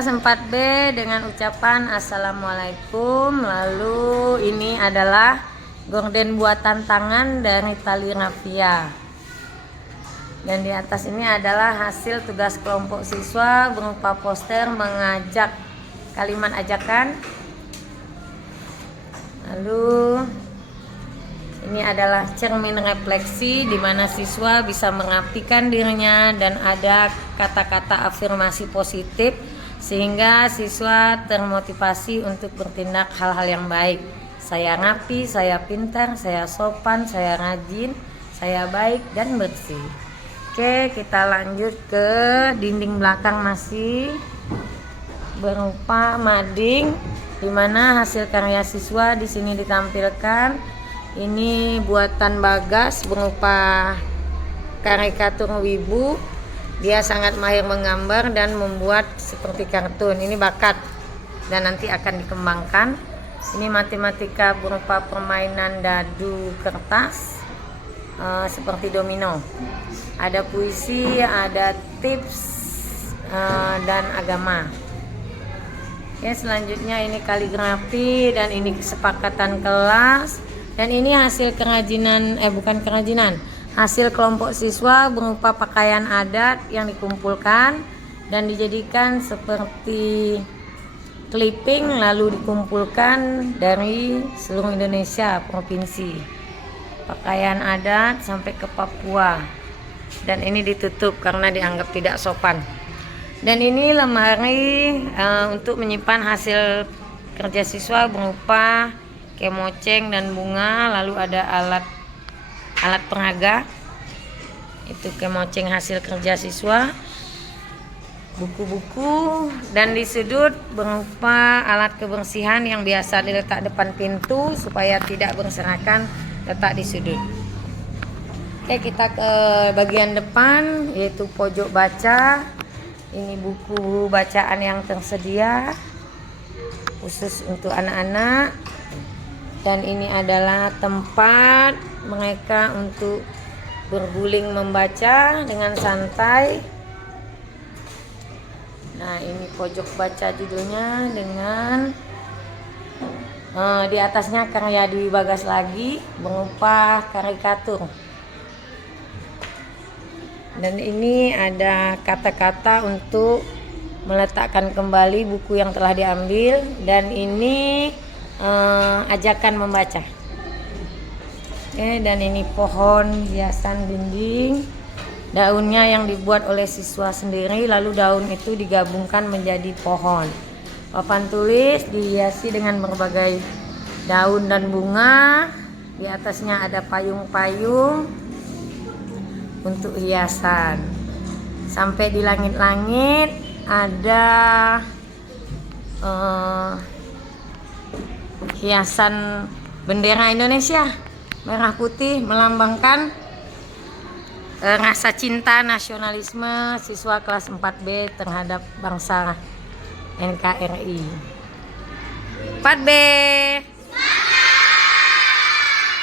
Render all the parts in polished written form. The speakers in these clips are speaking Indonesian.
kelas 4B dengan ucapan Assalamualaikum. Lalu ini adalah gorden buatan tangan dari tali rafia. Dan di atas ini adalah hasil tugas kelompok siswa berupa poster mengajak kalimat ajakan. Lalu ini adalah cermin refleksi di mana siswa bisa mengabdikan dirinya dan ada kata-kata afirmasi positif sehingga siswa termotivasi untuk bertindak hal-hal yang baik. Saya rapi, saya pintar, saya sopan, saya rajin, saya baik dan bersih. Oke, kita lanjut ke dinding belakang masih berupa mading di mana hasil karya siswa di sini ditampilkan. Ini buatan Bagas berupa karikatur wibu. Dia sangat mahir menggambar dan membuat seperti kartun. Ini bakat dan nanti akan dikembangkan. Ini matematika berupa permainan dadu kertas seperti domino. Ada puisi, ada tips dan agama. Ya, selanjutnya ini kaligrafi dan ini kesepakatan kelas. Dan ini hasil kerajinan, hasil kelompok siswa berupa pakaian adat yang dikumpulkan dan dijadikan seperti clipping lalu dikumpulkan dari seluruh Indonesia, provinsi. Pakaian adat sampai ke Papua. Dan ini ditutup karena dianggap tidak sopan. Dan ini lemari untuk menyimpan hasil kerja siswa berupa kemoceng dan bunga, lalu ada alat peraga, itu kemoceng hasil kerja siswa, buku-buku, dan di sudut berupa alat kebersihan yang biasa diletak depan pintu supaya tidak berserakan, letak di sudut. Oke, kita ke bagian depan yaitu pojok baca. Ini buku bacaan yang tersedia khusus untuk anak-anak. Dan ini adalah tempat mereka untuk berguling membaca dengan santai. Nah, ini pojok baca judulnya dengan di atasnya karya Dwi Bagas lagi berupa karikatur. Dan ini ada kata-kata untuk meletakkan kembali buku yang telah diambil. Dan ini ajakan membaca. Dan ini pohon hiasan dinding, daunnya yang dibuat oleh siswa sendiri, lalu daun itu digabungkan menjadi pohon. Papan tulis dihiasi dengan berbagai daun dan bunga. Di atasnya ada payung-payung untuk hiasan. Sampai di langit-langit ada hiasan bendera Indonesia merah putih melambangkan rasa cinta nasionalisme siswa kelas 4B terhadap bangsa NKRI. 4B.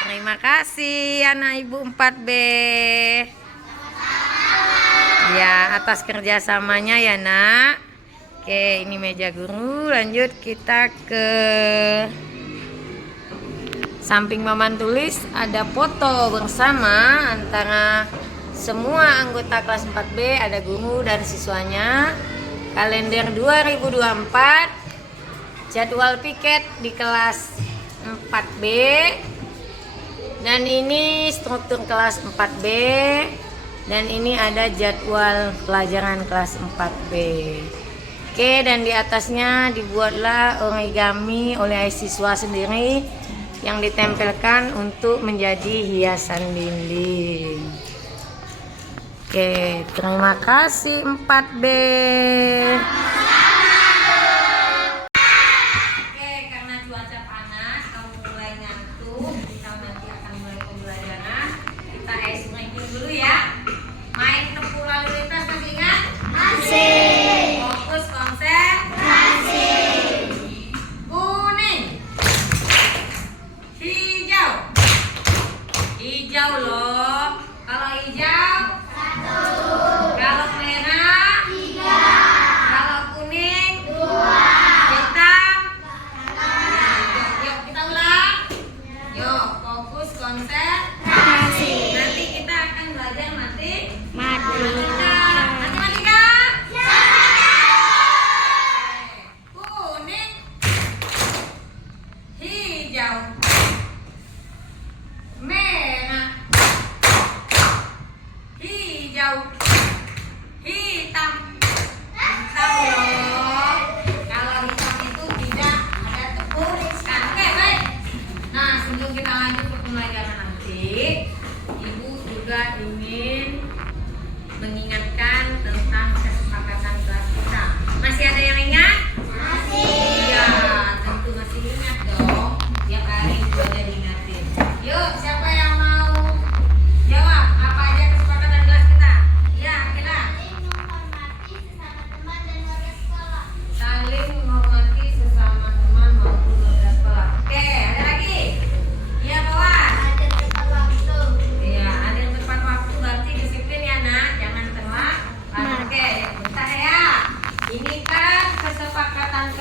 Terima kasih anak ibu 4B. Ya, atas kerjasamanya ya nak. Oke, ini meja guru. Lanjut kita ke samping papan tulis ada foto bersama antara semua anggota kelas 4B, ada guru dan siswanya. Kalender 2024, jadwal piket di kelas 4B. Dan ini struktur kelas 4B. Dan ini ada jadwal pelajaran kelas 4B. Oke, dan di atasnya dibuatlah origami oleh siswa sendiri yang ditempelkan untuk menjadi hiasan dinding. Oke, terima kasih 4B. Oke, karena cuaca panas, kamu mulai ngantuk, kita nanti akan mulai pembelajaran. Kita ice breaking dulu ya. Main tempur lalu lintas masih ingat? Masih. Fokus konsentrasi. Kuning. Hijau. Hijau loh. Kalau hijau 1. Kalau merah 3. Kalau kuning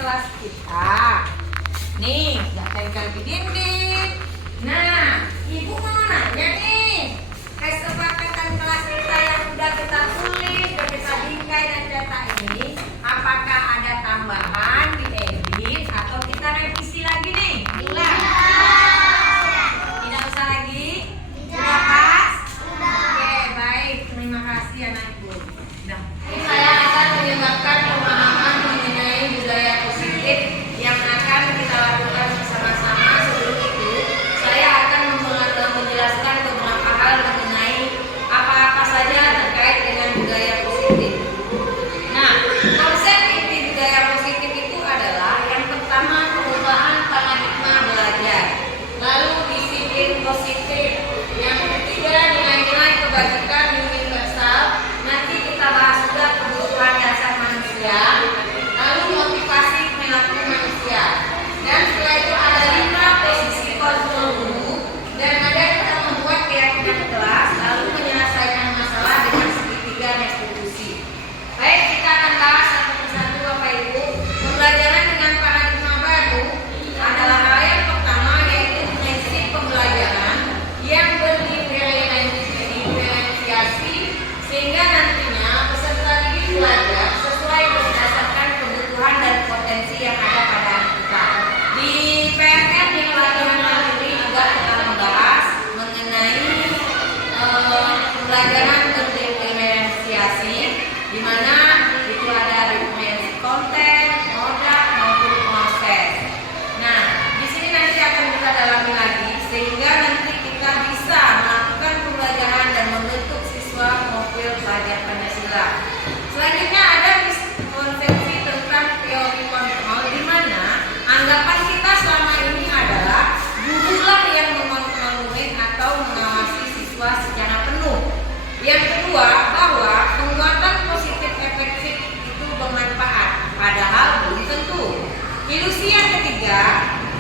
kelas kita. Nih, udah tempel di dinding. Nah, ibu mau nanya nih, kesepakatan kelas kita yang udah kita tulis, udah kita bingkai dan cetak ini, apakah ada tambahan di edit atau kita revisi lagi nih? Tidak usah lagi? Sudah pas? Oke, baik. Terima kasih anakku. Nah, saya akan menyebabkan pemahaman mengenai budaya positif yang akan kita lakukan bersama-sama. Sebelum itu, saya akan menjelaskan beberapa hal mengenai apa-apa saja terkait dengan budaya positif. Nah, konsep inti budaya positif itu adalah yang pertama perubahan paradigma belajar, lalu disiplin positif, yang ketiga nilai-nilai kebajikan universal, nanti kita bahas juga kebutuhan dasar manusia, lalu motivasi perilaku manusia, dan setelah itu ada 5 posisi kontrol guru, dan ada kita membuat keyakinan kelas, lalu menyelesaikan masalah dengan segitiga restitusi. Baik, kita akan bahas satu persatu Bapak Ibu. Pembelajaran dengan paradigma baru adalah hal yang pertama, yaitu prinsip pembelajaran yang berdiferensiasi sehingga nantinya peserta didik belajar sesuai berdasarkan kebutuhan dan potensi yang ada pada anak kita. Di PMN di pelatihan mandiri juga kita membahas mengenai pembelajaran berdiferensiasi, di mana itu ada diferensi konten, produk maupun proses. Nah, di sini nanti akan kita dalami lagi sehingga nanti kita bisa melakukan pembelajaran dan membentuk siswa profil pelajar Pancasila. Selanjutnya ada konsepsi tentang teori kontrol, di mana anggapan kita selama ini adalah gurulah yang mengontrol murid atau mengawasi siswa secara penuh. Yang kedua, bahwa penguatan positif efektif itu bermanfaat, padahal belum tentu. Ilusi yang ketiga,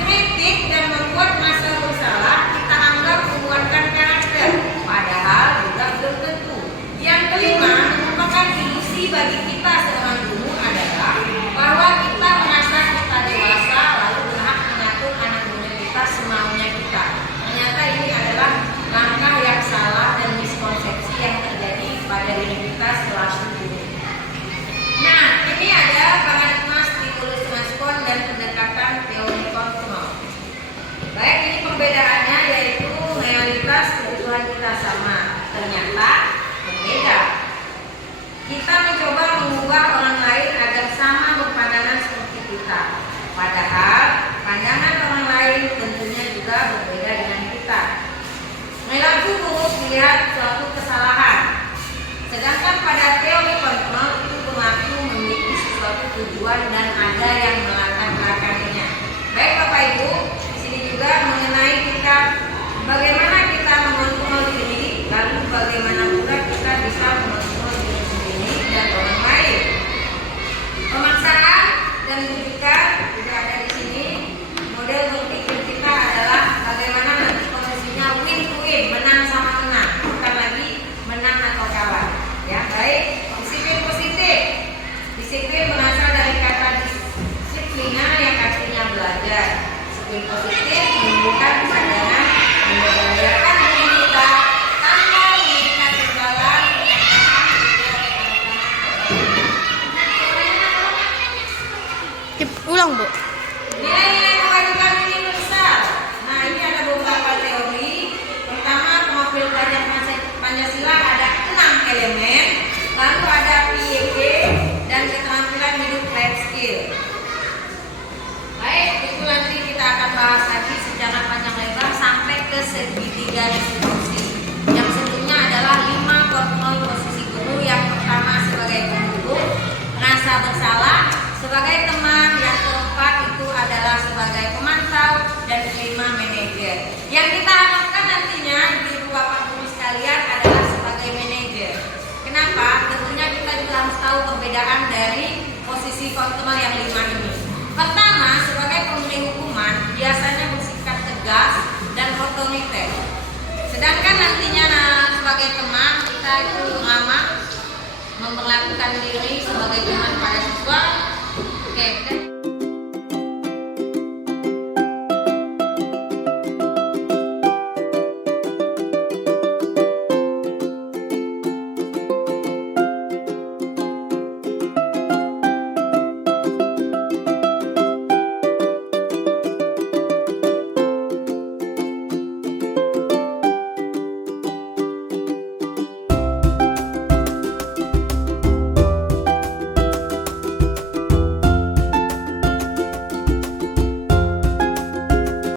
kritik dan membuat merasa bersalah kita anggap menguatkan karakter, padahal juga belum tentu. Yang kelima, merupakan ilusi bagi kita seorang guru adalah bahwa kita merasa kita dewasa lalu berhak mengatur anak murid kita semaunya kita. Ternyata ini adalah langkah yang salah dan miskonsepsi yang terjadi pada diri kita selaku guru. Nah, ini ada paradigma stimulus respon dan pendekatan teori kontrol. Baik, ini perbedaannya yaitu realitas kebutuhan kita sama, ternyata berbeda. Kita mencoba mengubah orang lain agar sama berpandangan seperti kita, padahal pandangan orang lain tentunya juga berbeda dengan kita. Perilaku buruk dilihat suatu kesalahan, sedangkan pada teori kontrol itu berlaku memiliki sesuatu tujuan dan ada yang melatar belakanginya. Baik Bapak Ibu, di sini juga mengenai kita bagaimana kita mengontrol diri, lalu bagaimana pula kita bisa mengontrol diri sendiri dan orang lain. Pemaksaan dan bujukan juga ada di sini. Model berpikir kita adalah bagaimana nanti kondisinya win-win, menang sama menang, bukan lagi menang atau kalah. Ya, baik. Disiplin positif. Disiplin berasal dari kata disiplina yang artinya belajar. Disiplin positif menunjukkan kesadaran memberdayakan diri kita tanpa mengikat imbalan. Ulang, Bu. Nilai-nilai kewajiban universal. Nah, ini ada beberapa teori. Pertama, profil pelajar Pancasila ada 6 elemen, lalu ada PYP dan keterampilan hidup life skill. Baik, itu nanti kita akan bahas lagi secara panjang lebar sampai ke segitiga restitusi. Yang sebelumnya adalah 5 kontrol posisi guru. Yang pertama sebagai pengurus, rasa bersalah sebagai teman, yang keempat itu adalah sebagai pemantau, dan kelima manajer. Yang kita harapkan nantinya di Bapak Guru sekalian adalah sebagai manajer. Kenapa? Tentunya kita juga harus tahu perbedaan dari posisi kontrol yang 5 ini. Pertama, sebagai pemberi hukuman biasanya bersikap tegas dan otoriter. Sedangkan nantinya sebagai teman kita itu ramah, memperlakukan diri sebagai teman pada